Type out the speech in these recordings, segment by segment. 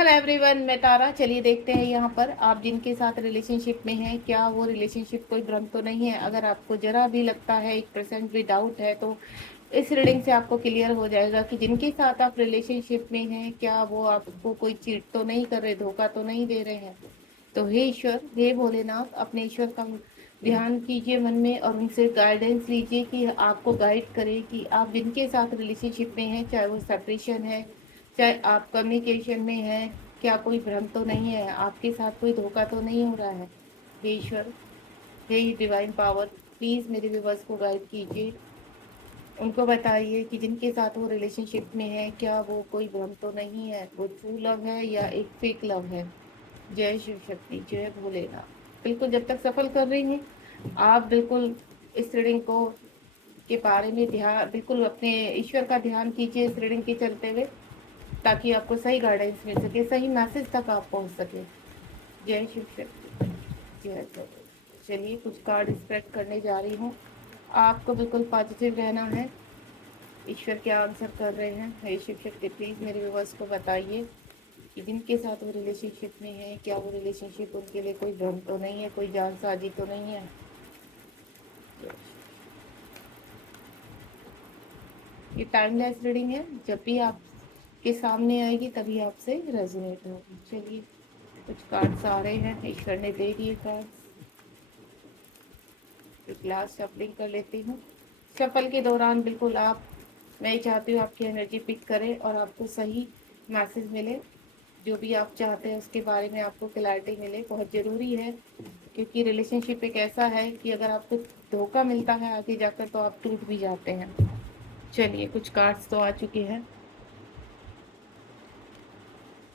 Hello everyone, मैं तारा। चलिए देखते हैं यहाँ पर आप जिनके साथ रिलेशनशिप में हैं, क्या वो रिलेशनशिप कोई भ्रम तो नहीं है। अगर आपको जरा भी लगता है, 1% भी डाउट है, तो इस रीडिंग से आपको क्लियर हो जाएगा कि जिनके साथ आप रिलेशनशिप में हैं, क्या वो आपको कोई चीट तो नहीं कर रहे, धोखा तो नहीं दे रहे हैं। तो हे ईश्वर, हे भोलेनाथ, अपने ईश्वर का ध्यान कीजिए मन में और उनसे गाइडेंस लीजिए कि आपको गाइड करे कि आप जिनके साथ रिलेशनशिप में हैं, चाहे वो सेपरेशन है, चाहे आप कम्युनिकेशन में हैं, क्या कोई भ्रम तो नहीं है, आपके साथ कोई धोखा तो नहीं हो रहा है। हे ईश्वर, हे डिवाइन पावर, प्लीज़ मेरे व्यूवर्स को गाइड कीजिए। उनको बताइए कि जिनके साथ वो रिलेशनशिप में है, क्या वो कोई भ्रम तो नहीं है, वो ट्रू लव है या एक फेक लव है। जय शिव शक्ति, जय भोलेनाथ। बिल्कुल, जब तक सफल कर रही हैं आप, बिल्कुल इस रीडिंग को के बारे में ध्यान, बिल्कुल अपने ईश्वर का ध्यान कीजिए इस रीडिंग के चलते हुए, ताकि आपको सही गाइडेंस मिल सके, सही मैसेज तक आप पहुंच सके। जय शिव शक्ति, जय जय। चलिए कुछ कार्ड स्प्रेड करने जा रही हूँ। आपको बिल्कुल पॉजिटिव रहना है। ईश्वर क्या आंसर कर रहे हैं, हे शिव शक्ति प्लीज मेरे व्यूवर्स को बताइए कि जिनके साथ वो रिलेशनशिप में है, क्या वो रिलेशनशिप उनके लिए कोई भ्रम तो नहीं है, कोई जालसाजी तो नहीं है। ये टाइमलेस रीडिंग है, जब भी आपके सामने आएगी तभी आपसे रेजोनेट होगी। चलिए कुछ कार्ड्स आ रहे हैं, ईश्वर ने दे दिए कार्ड्स। एक लास्ट शफलिंग कर लेती हूँ। शफल के दौरान बिल्कुल आप, मैं चाहती हूँ आपकी एनर्जी पिक करें और आपको सही मैसेज मिले, जो भी आप चाहते हैं उसके बारे में आपको क्लैरिटी मिले। बहुत ज़रूरी है, क्योंकि रिलेशनशिप एक ऐसा है कि अगर आपको धोखा मिलता है आगे जाकर तो आप टूट भी जाते हैं। चलिए कुछ कार्ड्स तो आ चुके हैं।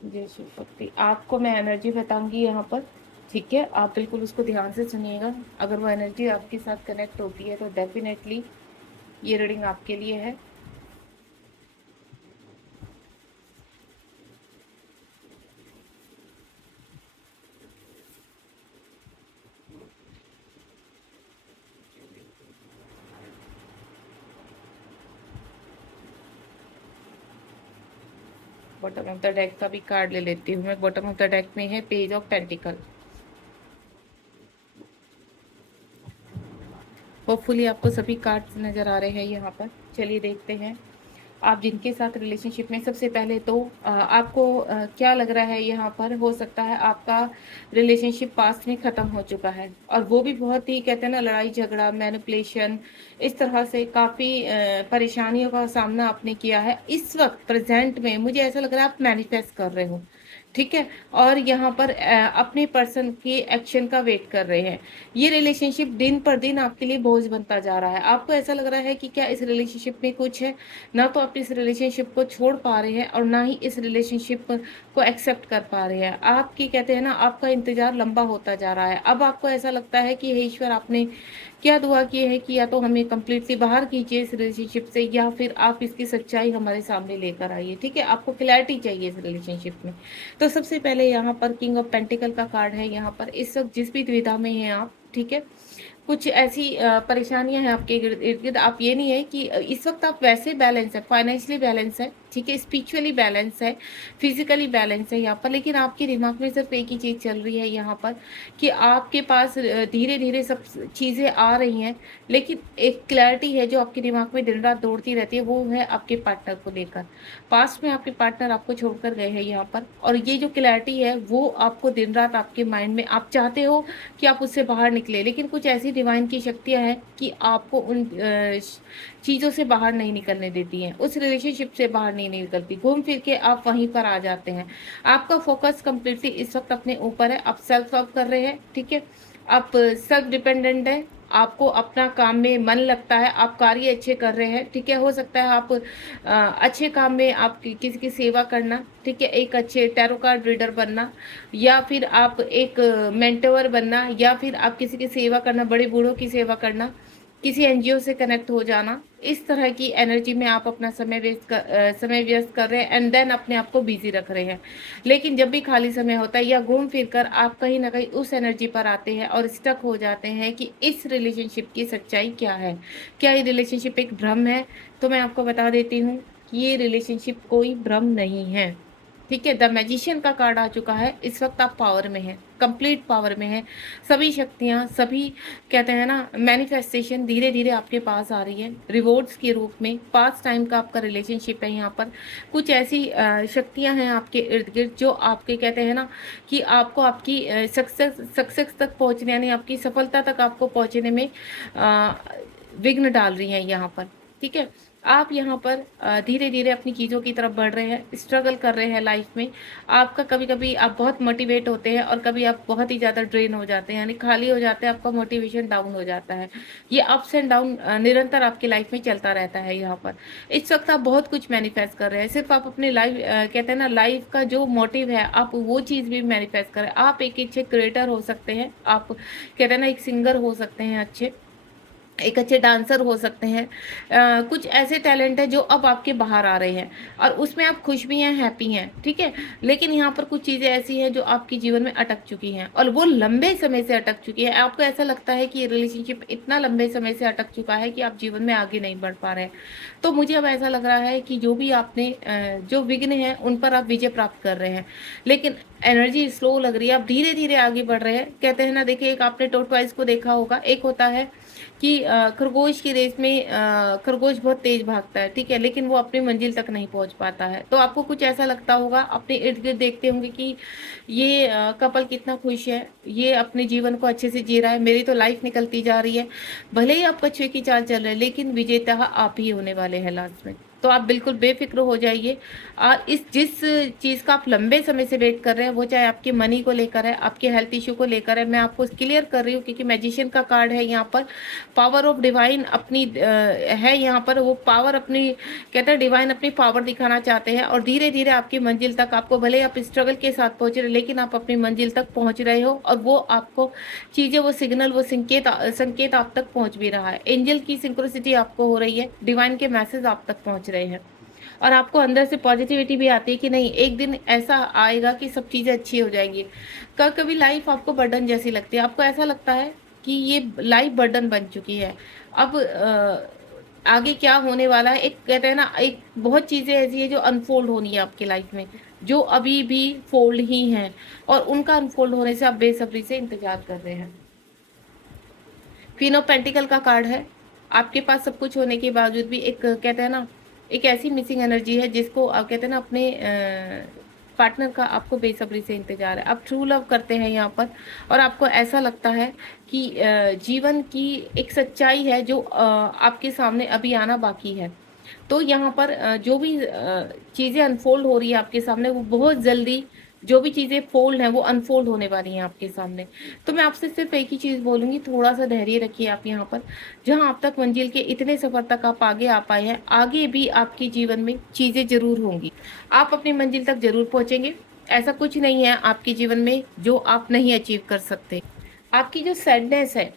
जय शिव शक्ति। आपको मैं एनर्जी बताऊंगी यहाँ पर, ठीक है? आप बिल्कुल उसको ध्यान से सुनिएगा। अगर वो एनर्जी आपके साथ कनेक्ट होती है तो डेफिनेटली ये रीडिंग आपके लिए है। बॉटम ऑफ द डेक का भी कार्ड ले लेती हूँ मैं। बॉटम ऑफ द डेक में है पेज ऑफ पेंटिकल। होपफुली आपको सभी कार्ड्स नजर आ रहे हैं यहाँ पर। चलिए देखते हैं आप जिनके साथ रिलेशनशिप में। सबसे पहले तो आपको क्या लग रहा है यहाँ पर, हो सकता है आपका रिलेशनशिप पास्ट में ख़त्म हो चुका है, और वो भी बहुत ही, कहते हैं ना, लड़ाई झगड़ा, मैनिपुलेशन, इस तरह से काफ़ी परेशानियों का सामना आपने किया है। इस वक्त प्रेजेंट में मुझे ऐसा लग रहा है आप मैनिफेस्ट कर रहे हो, ठीक है? और यहाँ पर अपने पर्सन के एक्शन का वेट कर रहे हैं। ये रिलेशनशिप दिन पर दिन आपके लिए बोझ बनता जा रहा है। आपको ऐसा लग रहा है कि क्या इस रिलेशनशिप में कुछ है, ना तो आप इस रिलेशनशिप को छोड़ पा रहे हैं और ना ही इस रिलेशनशिप को एक्सेप्ट कर पा रहे हैं। आपकी, कहते हैं ना, आपका इंतजार लंबा होता जा रहा है। अब आपको ऐसा लगता है कि हे ईश्वर, आपने क्या दुआ की है कि या तो हमें कम्प्लीटली बाहर कीजिए इस रिलेशनशिप से, या फिर आप इसकी सच्चाई हमारे सामने लेकर आइए, ठीक है? आपको क्लैरिटी चाहिए इस रिलेशनशिप में। तो सबसे पहले यहाँ पर किंग ऑफ पेंटिकल का कार्ड है। यहाँ पर इस वक्त जिस भी दुविधा में हैं आप, ठीक है, कुछ ऐसी परेशानियां हैं आपके इर्द गिर्द। आप, ये नहीं है कि इस वक्त आप वैसे बैलेंस है, फाइनेंशियली बैलेंस है, ठीक है, स्पिरिचुअली बैलेंस है, फिजिकली बैलेंस है यहाँ पर, लेकिन आपके दिमाग में सिर्फ एक ही चीज़ चल रही है यहाँ पर कि आपके पास धीरे धीरे सब चीज़ें आ रही हैं, लेकिन एक क्लैरिटी है जो आपके दिमाग में दिन रात दौड़ती रहती है, वो है आपके पार्टनर को लेकर। पास्ट में आपके पार्टनर आपको छोड़कर गए हैं यहाँ पर, और ये जो क्लैरिटी है वो आपको दिन रात आपके माइंड में, आप चाहते हो कि आप उससे बाहर निकले, लेकिन कुछ ऐसी डिवाइन की शक्तियां हैं कि आपको उन चीज़ों से बाहर नहीं निकलने देती हैं, उस रिलेशनशिप से बाहर नहीं निकलती, घूम फिर के आप वहीं पर आ जाते हैं। आपका फोकस कम्प्लीटली इस वक्त अपने ऊपर है। आप सेल्फ वर्क कर रहे हैं, ठीक है, आप सेल्फ डिपेंडेंट है, आपको अपना काम में मन लगता है, आप कार्य अच्छे कर रहे हैं, ठीक है। हो सकता है आप अच्छे काम में आप किसी की सेवा करना, ठीक है, एक अच्छे टैरो कार्ड रीडर बनना, या फिर आप एक मेंटोर बनना, या फिर आप किसी की सेवा करना, बड़े बूढ़ों की सेवा करना, किसी एनजीओ से कनेक्ट हो जाना। इस तरह की एनर्जी में आप अपना समय व्यस्त कर रहे हैं, एंड देन अपने आप को बिजी रख रहे हैं। लेकिन जब भी खाली समय होता है या घूम फिर कर आप कहीं ना कहीं उस एनर्जी पर आते हैं और स्टक हो जाते हैं कि इस रिलेशनशिप की सच्चाई क्या है, क्या ये रिलेशनशिप एक भ्रम है? तो मैं आपको बता देती हूँ कि ये रिलेशनशिप कोई भ्रम नहीं है। ठीक है, द मैजिशियन का कार्ड आ चुका है। इस वक्त आप पावर में हैं, कंप्लीट पावर में हैं। सभी शक्तियाँ, सभी कहते हैं ना मैनिफेस्टेशन धीरे धीरे आपके पास आ रही है रिवॉर्ड्स के रूप में। पास्ट टाइम का आपका रिलेशनशिप है यहाँ पर। कुछ ऐसी शक्तियाँ हैं आपके इर्द गिर्द जो आपके कहते हैं ना कि आपको आपकी सक्सेस तक पहुँचने, यानी आपकी सफलता तक आपको पहुँचने में विघ्न डाल रही हैं यहाँ पर। ठीक है, आप यहाँ पर धीरे धीरे अपनी चीज़ों की तरफ बढ़ रहे हैं, स्ट्रगल कर रहे हैं लाइफ में। आपका कभी कभी आप बहुत मोटिवेट होते हैं और कभी आप बहुत ही ज़्यादा ड्रेन हो जाते हैं, यानी खाली हो जाते हैं, आपका मोटिवेशन डाउन हो जाता है। ये अप्स एंड डाउन निरंतर आपकी लाइफ में चलता रहता है यहाँ पर। इस वक्त आप बहुत कुछ मैनिफेस्ट कर रहे हैं। सिर्फ आप अपने लाइफ कहते हैं ना लाइफ का जो मोटिव है आप वो चीज़ भी मैनिफेस्ट करें। आप एक अच्छे क्रिएटर हो सकते हैं, आप कहते हैं ना एक सिंगर हो सकते हैं अच्छे, एक अच्छे डांसर हो सकते हैं। कुछ ऐसे टैलेंट है जो अब आपके बाहर आ रहे हैं और उसमें आप खुश भी हैं, हैप्पी हैं। ठीक है, लेकिन यहाँ पर कुछ चीज़ें ऐसी हैं जो आपके जीवन में अटक चुकी हैं और वो लंबे समय से अटक चुकी है। आपको ऐसा लगता है कि ये रिलेशनशिप इतना लंबे समय से अटक चुका है कि आप जीवन में आगे नहीं बढ़ पा रहे हैं। तो मुझे अब ऐसा लग रहा है कि जो भी आपने जो विघ्न है उन पर आप विजय प्राप्त कर रहे हैं, लेकिन एनर्जी स्लो लग रही है। आप धीरे धीरे आगे बढ़ रहे हैं। कहते हैं ना, देखिए एक आपने टोर्टवाइज को देखा होगा। एक होता है कि खरगोश की रेस में खरगोश बहुत तेज भागता है, ठीक है, लेकिन वो अपनी मंजिल तक नहीं पहुंच पाता है। तो आपको कुछ ऐसा लगता होगा, अपने इर्द गिर्द देखते होंगे कि ये कपल कितना खुश है, ये अपने जीवन को अच्छे से जी रहा है, मेरी तो लाइफ निकलती जा रही है। भले ही आप कछुए की चाल चल रहे हैं, लेकिन विजेता आप ही होने वाले हैं लास्ट में। तो आप बिल्कुल बेफिक्र हो जाइए। इस जिस चीज़ का आप लंबे समय से वेट कर रहे हैं, वो चाहे आपके मनी को लेकर है, आपके हेल्थ इशू को लेकर है, मैं आपको क्लियर कर रही हूँ क्योंकि मैजिशियन का कार्ड है यहाँ पर। पावर ऑफ डिवाइन अपनी है यहाँ पर। वो पावर अपनी कहते हैं डिवाइन अपनी पावर दिखाना चाहते हैं और धीरे धीरे आपकी मंजिल तक, आपको भले आप स्ट्रगल के साथ पहुंच रहे लेकिन आप अपनी मंजिल तक पहुंच रहे हो और वो आपको चीज़ें, वो सिग्नल, वो संकेत आप तक पहुंच भी रहा है। एंजल की सिंक्रोसिटी आपको हो रही है, डिवाइन के मैसेज आप तक पहुंच रहे हैं और आपको अंदर से पॉजिटिविटी भी आती है कि नहीं, एक दिन ऐसा आएगा कि सब चीज़ें अच्छी हो जाएंगी। कभी लाइफ आपको बर्डन जैसी लगती है, आपको ऐसा लगता है कि ये लाइफ बर्डन बन चुकी है। अब आगे क्या होने वाला है, एक कहते हैं ना एक बहुत चीज़ें ऐसी है जो अनफोल्ड होनी है आपकी लाइफ में, जो अभी भी फोल्ड ही हैं और उनका अनफोल्ड होने से आप बेसब्री से इंतजार कर रहे हैं। क्वीन ऑफ पेंटिकल का कार्ड है। आपके पास सब कुछ होने के बावजूद भी एक कहते हैं ना एक ऐसी मिसिंग एनर्जी है जिसको आप कहते हैं ना अपने पार्टनर का आपको बेसब्री से इंतजार है। आप ट्रू लव करते हैं यहाँ पर और आपको ऐसा लगता है कि जीवन की एक सच्चाई है जो आपके सामने अभी आना बाकी है। तो यहाँ पर जो भी चीज़ें अनफोल्ड हो रही है आपके सामने, वो बहुत जल्दी जो भी चीज़ें फोल्ड हैं वो अनफोल्ड होने वाली हैं आपके सामने। तो मैं आपसे सिर्फ एक ही चीज़ बोलूँगी, थोड़ा सा धैर्य रखिए आप यहाँ पर। जहाँ आप तक मंजिल के इतने सफ़र तक आप आगे आ पाए हैं, आगे भी आपके जीवन में चीज़ें ज़रूर होंगी। आप अपनी मंजिल तक ज़रूर पहुँचेंगे। ऐसा कुछ नहीं है आपके जीवन में जो आप नहीं अचीव कर सकते। आपकी जो सैडनेस है,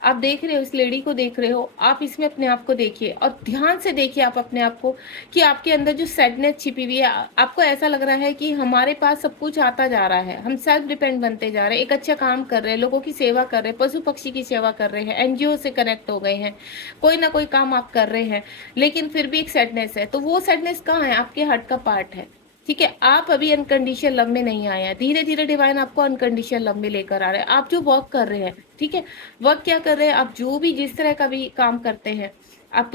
आप देख रहे हो, इस लेडी को देख रहे हो, आप इसमें अपने आप को देखिए और ध्यान से देखिए आप अपने आप को कि आपके अंदर जो सैडनेस छिपी हुई है। आपको ऐसा लग रहा है कि हमारे पास सब कुछ आता जा रहा है, हम सेल्फ डिपेंड बनते जा रहे हैं, एक अच्छा काम कर रहे हैं, लोगों की सेवा कर रहे हैं, पशु पक्षी की सेवा कर रहे हैं, एनजीओ से कनेक्ट हो गए हैं, कोई ना कोई काम आप कर रहे हैं, लेकिन फिर भी एक सैडनेस है। तो वो सैडनेस कहाँ है? आपके हार्ट का पार्ट है। ठीक है, आप अभी अनकंडीशनल लव में नहीं आए हैं। धीरे धीरे डिवाइन आपको अनकंडीशनल लव में लेकर आ रहे हैं। आप जो वर्क कर रहे हैं, ठीक है, वर्क क्या कर रहे हैं, आप जो भी जिस तरह का भी काम करते हैं, आप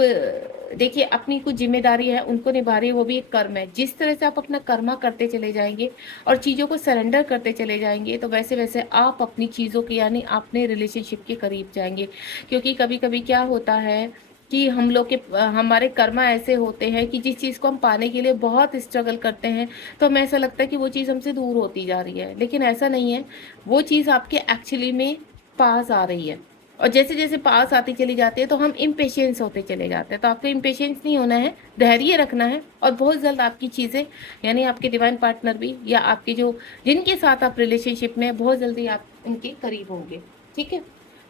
देखिए अपनी कुछ जिम्मेदारी है उनको निभा रही है, वो भी एक कर्म है। जिस तरह से आप अपना कर्मा करते चले जाएंगे और चीज़ों को सरेंडर करते चले जाएंगे, तो वैसे वैसे आप अपनी चीज़ों के यानी अपने रिलेशनशिप के करीब जाएंगे। क्योंकि कभी कभी क्या होता है कि हम लोग के हमारे कर्मा ऐसे होते हैं कि जिस चीज़ को हम पाने के लिए बहुत स्ट्रगल करते हैं, तो हमें ऐसा लगता है कि वो चीज़ हमसे दूर होती जा रही है, लेकिन ऐसा नहीं है। वो चीज़ आपके एक्चुअली में पास आ रही है और जैसे जैसे पास आती चली जाती है तो हम इम्पेशेंस होते चले जाते हैं। तो आपको इम्पेशेंस नहीं होना है, धैर्य रखना है और बहुत जल्द आपकी चीज़ें यानी आपके डिवाइन पार्टनर भी या आपके जो जिनके साथ आप रिलेशनशिप में, बहुत जल्दी आप उनके करीब होंगे। ठीक है,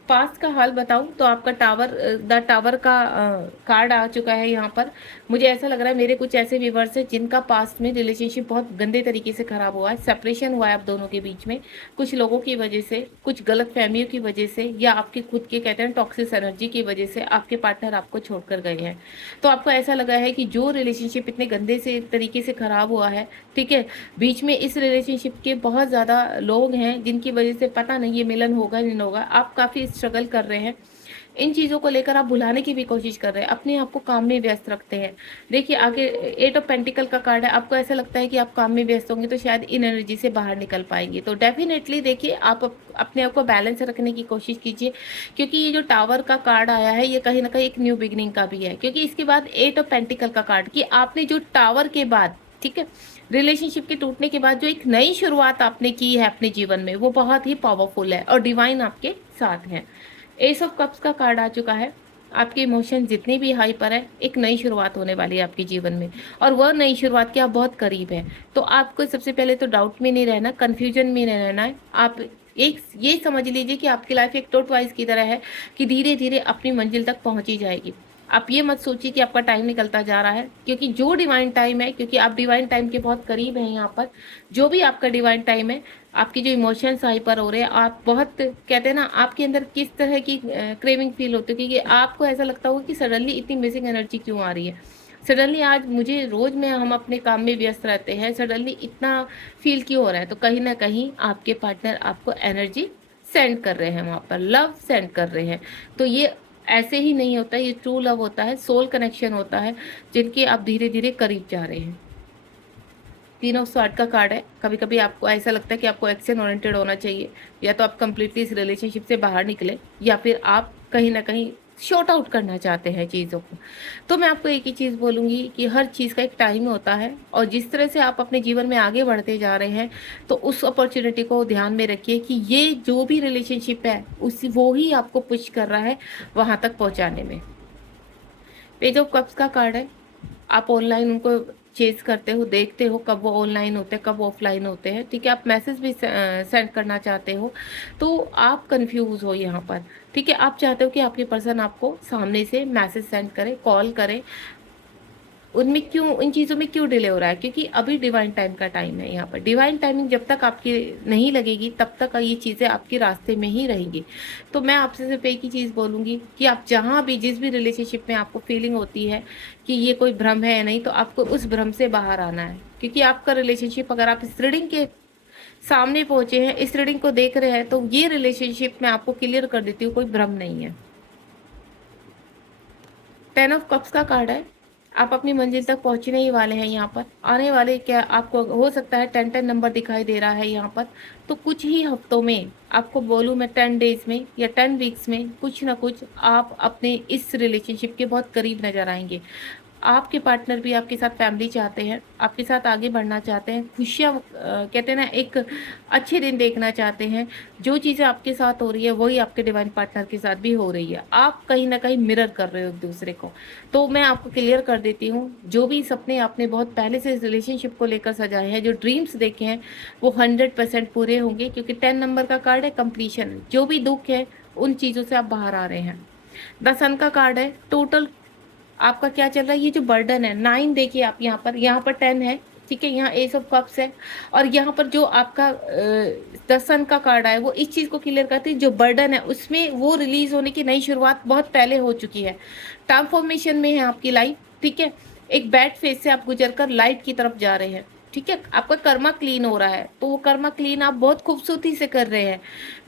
पास्ट का हाल बताऊं तो आपका द टावर का कार्ड आ चुका है यहाँ पर। मुझे ऐसा लग रहा है मेरे कुछ ऐसे व्यूवर्स हैं जिनका पास्ट में रिलेशनशिप बहुत गंदे तरीके से खराब हुआ है, सेपरेशन हुआ है आप दोनों के बीच में, कुछ लोगों की वजह से, कुछ गलत फहमियों की वजह से, या आपके खुद के कहते हैं टॉक्सिक एनर्जी की वजह से आपके पार्टनर आपको छोड़कर गए हैं। तो आपको ऐसा लगा है कि जो रिलेशनशिप इतने गंदे से तरीके से खराब हुआ है, ठीक है, बीच में इस रिलेशनशिप के बहुत ज़्यादा लोग हैं जिनकी वजह से पता नहीं ये मिलन होगा नहीं होगा, आप काफ़ी स्ट्रगल कर रहे हैं। इन चीज़ों को लेकर आप भुलाने की भी कोशिश कर रहे हैं, अपने आप को काम में व्यस्त रखते हैं। देखिए आगे 8 ऑफ पेंटिकल का कार्ड है, आपको ऐसा लगता है कि आप काम में व्यस्त होंगे तो शायद इन एनर्जी से बाहर निकल पाएंगे। तो डेफिनेटली देखिए आप अपने आप को बैलेंस रखने की कोशिश कीजिए, क्योंकि ये जो टावर का कार्ड आया है ये कहीं ना कहीं एक न्यू बिगिनिंग का भी है, क्योंकि इसके बाद 8 ऑफ पेंटिकल का कार्ड कि आपने जो टावर के बाद, ठीक है, रिलेशनशिप के टूटने के बाद जो एक नई शुरुआत आपने की है अपने जीवन में, वो बहुत ही पावरफुल है और डिवाइन आपके साथ है। एस ऑफ कप्स का कार्ड आ चुका है। आपके इमोशन जितने भी हाई पर है, एक नई शुरुआत होने वाली है आपके जीवन में, और वह नई शुरुआत के आप बहुत करीब है। तो आपको सबसे पहले तो डाउट में नहीं रहना, कंफ्यूजन में नहीं रहना है। आप एक ये समझ लीजिए कि आपकी लाइफ एक टोट वाइज की तरह है कि धीरे धीरे अपनी मंजिल तक पहुंची जाएगी। आप ये मत सोचिए कि आपका टाइम निकलता जा रहा है, क्योंकि जो डिवाइन टाइम है, क्योंकि आप डिवाइन टाइम के बहुत करीब हैं यहाँ पर, जो भी आपका डिवाइन टाइम है, आपकी जो इमोशंस हाइपर हो रहे हैं, आप बहुत कहते हैं ना आपके अंदर किस तरह की क्रेविंग फील होती है, क्योंकि आपको ऐसा लगता होगा कि सडनली इतनी मिसिंग एनर्जी क्यों आ रही है, सडनली आज मुझे रोज में हम अपने काम में व्यस्त रहते हैं, सडनली इतना फील क्यों हो रहा है। तो कहीं ना कहीं आपके पार्टनर आपको एनर्जी सेंड कर रहे हैं, वहाँ पर लव सेंड कर रहे हैं। तो ये ऐसे ही नहीं होता है, ये ट्रू लव होता है, सोल कनेक्शन होता है, जिनके आप धीरे धीरे करीब जा रहे हैं। 3 ऑफ स्वॉर्ड का कार्ड है। कभी कभी आपको ऐसा लगता है कि आपको एक्शन ओरिएंटेड होना चाहिए, या तो आप कंप्लीटली इस रिलेशनशिप से बाहर निकले, या फिर आप कहीं ना कहीं शॉर्ट आउट करना चाहते हैं चीज़ों को। तो मैं आपको एक ही चीज़ बोलूँगी कि हर चीज़ का एक टाइम होता है, और जिस तरह से आप अपने जीवन में आगे बढ़ते जा रहे हैं, तो उस अपॉर्चुनिटी को ध्यान में रखिए कि ये जो भी रिलेशनशिप है उस वो ही आपको पुश कर रहा है वहाँ तक पहुँचाने में। पेज ऑफ कप्स का कार्ड है। आप ऑनलाइन उनको चेज करते हो, देखते हो कब वो ऑनलाइन होते हैं कब ऑफलाइन होते हैं, ठीक है, आप मैसेज भी सेंड करना चाहते हो, तो आप कंफ्यूज हो यहाँ पर, ठीक है, आप चाहते हो कि आपके पर्सन आपको सामने से मैसेज सेंड करे, कॉल करे, उनमें क्यों, इन चीज़ों में क्यों डिले हो रहा है, क्योंकि अभी डिवाइन टाइम का टाइम है। यहाँ पर डिवाइन टाइमिंग जब तक आपकी नहीं लगेगी तब तक ये चीज़ें आपके रास्ते में ही रहेंगी। तो मैं आपसे सिर्फ एक ही चीज़ बोलूँगी कि आप जहाँ भी जिस भी रिलेशनशिप में आपको फीलिंग होती है कि ये कोई भ्रम है या नहीं, तो आपको उस भ्रम से बाहर आना है, क्योंकि आपका रिलेशनशिप, अगर आप इस रीडिंग के सामने पहुंचे हैं, इस रीडिंग को देख रहे हैं, तो ये रिलेशनशिप मैं आपको क्लियर कर देती हूँ, कोई भ्रम नहीं है। 10 ऑफ कप्स का कार्ड है। आप अपनी मंजिल तक पहुंचने ही वाले हैं, यहाँ पर आने वाले, क्या आपको हो सकता है 10 10 नंबर दिखाई दे रहा है यहाँ पर, तो कुछ ही हफ्तों में, आपको बोलूँ मैं 10 डेज में या 10 वीक्स में, कुछ ना कुछ आप अपने इस रिलेशनशिप के बहुत करीब नजर आएंगे। आपके पार्टनर भी आपके साथ फैमिली चाहते हैं, आपके साथ आगे बढ़ना चाहते हैं, खुशियाँ कहते हैं ना एक अच्छे दिन देखना चाहते हैं। जो चीज़ें आपके साथ हो रही है वही आपके डिवाइन पार्टनर के साथ भी हो रही है, आप कहीं ना कहीं मिरर कर रहे हो एक दूसरे को। तो मैं आपको क्लियर कर देती हूँ, जो भी सपने आपने बहुत पहले से इस रिलेशनशिप को लेकर सजाए हैं, जो ड्रीम्स देखे हैं, वो 100% पूरे होंगे, क्योंकि 10 नंबर का कार्ड है कंप्लीशन। जो भी दुख है उन चीज़ों से आप बाहर आ रहे हैं। 10 का कार्ड है। टोटल आपका क्या चल रहा है, ये जो बर्डन है 9, देखिए आप यहाँ पर 10 है, ठीक है, यहाँ एस ऑफ कप्स है, और यहाँ पर जो आपका 10 का कार्ड आया वो इस चीज़ को क्लियर करती है, जो बर्डन है उसमें वो रिलीज होने की नई शुरुआत बहुत पहले हो चुकी है, ट्रांसफॉर्मेशन में है आपकी लाइफ, ठीक है, एक बैड फेज से आप गुजर कर लाइट की तरफ जा रहे हैं, ठीक है, आपका कर्मा क्लीन हो रहा है, तो वो कर्मा क्लीन आप बहुत खूबसूरती से कर रहे हैं।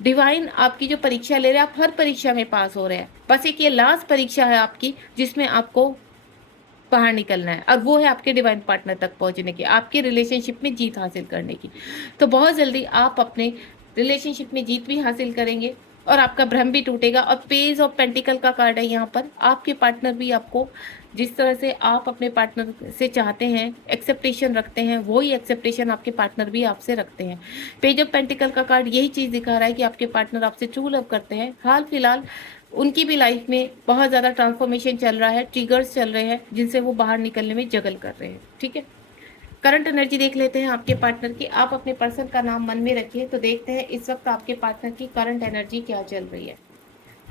डिवाइन आपकी जो परीक्षा ले रहे हैं, आप हर परीक्षा में पास हो रहे हैं, बस एक ये लास्ट परीक्षा है आपकी जिसमें आपको बाहर निकलना है, और वो है आपके डिवाइन पार्टनर तक पहुंचने की, आपके रिलेशनशिप में जीत हासिल करने की। तो बहुत जल्दी आप अपने रिलेशनशिप में जीत भी हासिल करेंगे, और आपका भ्रम भी टूटेगा। और पेज ऑफ पेंटिकल का कार्ड है यहाँ पर, आपके पार्टनर भी आपको जिस तरह से आप अपने पार्टनर से चाहते हैं, एक्सेप्टेशन रखते हैं, वही एक्सेप्टेशन आपके पार्टनर भी आपसे रखते हैं। पेज ऑफ पेंटिकल का कार्ड यही चीज़ दिखा रहा है कि आपके पार्टनर आपसे ट्रू लव करते हैं। हाल फिलहाल उनकी भी लाइफ में बहुत ज़्यादा ट्रांसफॉर्मेशन चल रहा है, ट्रिगर्स चल रहे हैं जिनसे वो बाहर निकलने में जगल कर रहे हैं, ठीक है। करंट एनर्जी देख लेते हैं आपके पार्टनर की। आप अपने पर्सन का नाम मन में रखिए, तो देखते हैं इस वक्त आपके पार्टनर की करंट एनर्जी क्या चल रही है।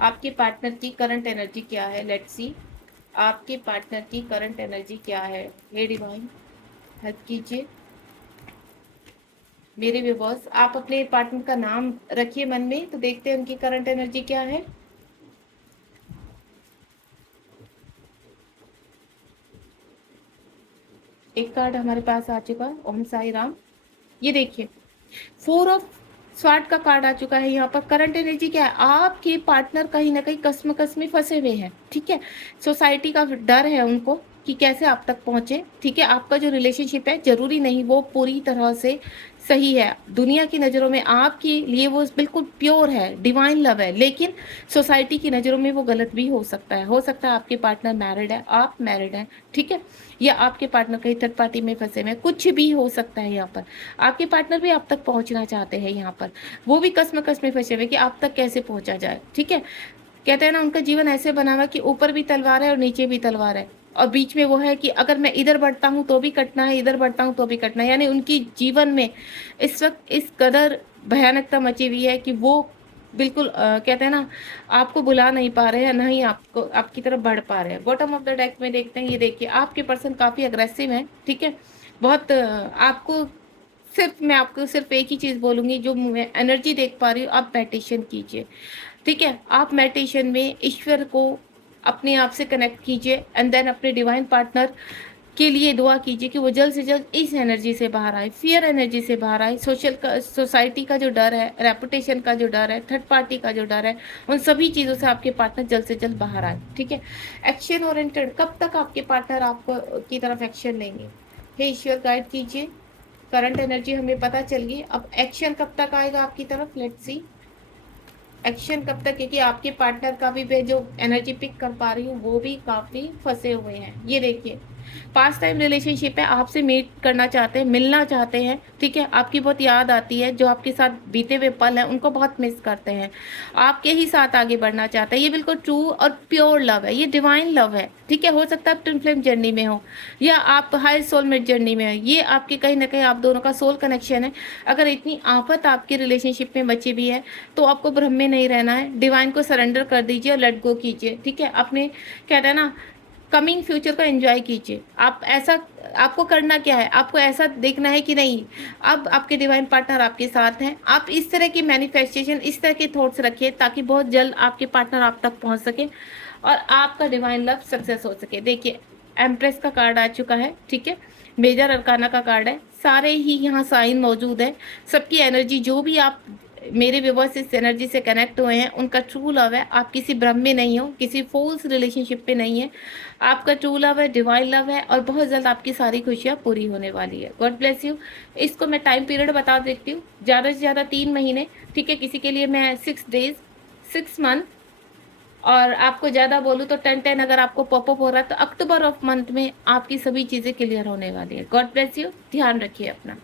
आपके पार्टनर की करंट एनर्जी क्या है? लेट्स सी आपके पार्टनर की करंट एनर्जी क्या है? हे डिवाइन हेल्प कीजिए मेरे व्यूवर्स। आप अपने पार्टनर का नाम रखिए मन में, तो देखते हैं उनकी करंट एनर्जी क्या है। एक कार्ड हमारे पास आ चुका, ओम साई राम। ये देखिए 4 ऑफ स्वार्ड का कार्ड आ चुका है। यहाँ पर करंट एनर्जी क्या है? आपके पार्टनर कहीं ना कहीं कसमकस में फंसे हुए हैं, ठीक है। सोसाइटी का डर है उनको कि कैसे आप तक पहुंचे, ठीक है। आपका जो रिलेशनशिप है जरूरी नहीं वो पूरी तरह से सही है, दुनिया की नज़रों में आपके लिए वो बिल्कुल प्योर है, डिवाइन लव है, लेकिन सोसाइटी की नज़रों में वो गलत भी हो सकता है। हो सकता है आपके पार्टनर मैरिड है, आप मैरिड हैं, ठीक है, या आपके पार्टनर कहीं थर्ड पार्टी में फंसे हुए हैं, कुछ भी हो सकता है। यहाँ पर आपके पार्टनर भी आप तक पहुंचना चाहते हैं, यहाँ पर वो भी कसमकस में फंसे हुए कि आप तक कैसे पहुंचा जाए, ठीक है। कहते हैं ना उनका जीवन ऐसे बना हुआ कि ऊपर भी तलवार है और नीचे भी तलवार है, और बीच में वो है कि अगर मैं इधर बढ़ता हूँ तो भी कटना है, इधर बढ़ता हूँ तो भी कटना है। यानी उनकी जीवन में इस वक्त इस कदर भयानकता मची हुई है कि वो बिल्कुल कहते हैं ना आपको बुला नहीं पा रहे हैं, ना ही आपको आपकी तरफ बढ़ पा रहे हैं। बॉटम ऑफ द डेक में देखते हैं, ये देखिए आपके पर्सन काफ़ी अग्रेसिव है, ठीक है। बहुत आपको मैं आपको सिर्फ एक ही चीज़ बोलूँगी, जो मैं एनर्जी देख पा रही हूँ, आप मेडिटेशन कीजिए, ठीक है। आप मेडिटेशन में ईश्वर को अपने आप से कनेक्ट कीजिए, एंड देन अपने डिवाइन पार्टनर के लिए दुआ कीजिए कि वो जल्द से जल्द इस एनर्जी से बाहर आए, फियर एनर्जी से बाहर आए, सोसाइटी का जो डर है, रेपुटेशन का जो डर है, थर्ड पार्टी का जो डर है, उन सभी चीज़ों से आपके पार्टनर जल्द से जल्द बाहर आए, ठीक है। एक्शन ओरिएंटेड, कब तक आपके पार्टनर आपको की तरफ एक्शन लेंगे? हे ईश्वर गाइड कीजिए। करंट एनर्जी हमें पता चल गई, अब एक्शन कब तक आएगा आपकी तरफ? लेट्स सी एक्शन कब तक, क्योंकि आपके पार्टनर का भी मैं जो एनर्जी पिक कर पा रही हूँ वो भी काफ़ी फंसे हुए हैं। ये देखिए पास्ट टाइम रिलेशनशिप है, आपसे मीट करना चाहते हैं, मिलना चाहते हैं, ठीक है। आपकी बहुत याद आती है, जो आपके साथ बीते हुए पल हैं उनको बहुत मिस करते हैं, आपके ही साथ आगे बढ़ना चाहते हैं। ये बिल्कुल ट्रू और प्योर लव है, ये डिवाइन लव है, ठीक है। हो सकता है आप ट्विन फ्लेम जर्नी में हो या आप हाई सोलमेट जर्नी में हो, ये आपके कहीं ना कहीं आप दोनों का सोल कनेक्शन है। अगर इतनी आफत आपके रिलेशनशिप में बची भी है तो आपको भ्रम में नहीं रहना है, डिवाइन को सरेंडर कर दीजिए और लेट गो कीजिए, ठीक है। अपने कहते हैं ना कमिंग फ्यूचर को एंजॉय कीजिए। आप ऐसा आपको करना क्या है, आपको ऐसा देखना है कि नहीं अब आपके डिवाइन पार्टनर आपके साथ हैं। आप इस तरह की मैनिफेस्टेशन, इस तरह के थॉट्स रखिए ताकि बहुत जल्द आपके पार्टनर आप तक पहुंच सके और आपका डिवाइन लव सक्सेस हो सके। देखिए एम्प्रेस का कार्ड आ चुका है, ठीक है। मेजर अरकाना का कार्ड है, सारे ही यहाँ साइन मौजूद है, सबकी एनर्जी जो भी आप मेरे व्यूवर्स इस एनर्जी से कनेक्ट हुए हैं उनका ट्रू लव है। आप किसी भ्रम में नहीं हो, किसी फोल्स रिलेशनशिप पे नहीं है, आपका ट्रू लव है, डिवाइन लव है, और बहुत जल्द आपकी सारी खुशियाँ पूरी होने वाली है। God bless you. इसको मैं टाइम पीरियड बता देती हूँ, ज़्यादा से ज़्यादा 3 महीने, ठीक है। किसी के लिए मैं 6 डेज, 6 मंथ, और आपको ज़्यादा बोलूँ तो 10-10 अगर आपको पॉपअप हो रहा है तो अक्टूबर ऑफ मंथ में आपकी सभी चीज़ें क्लियर होने वाली है। गॉड ब्लेस यू, ध्यान रखिए अपना।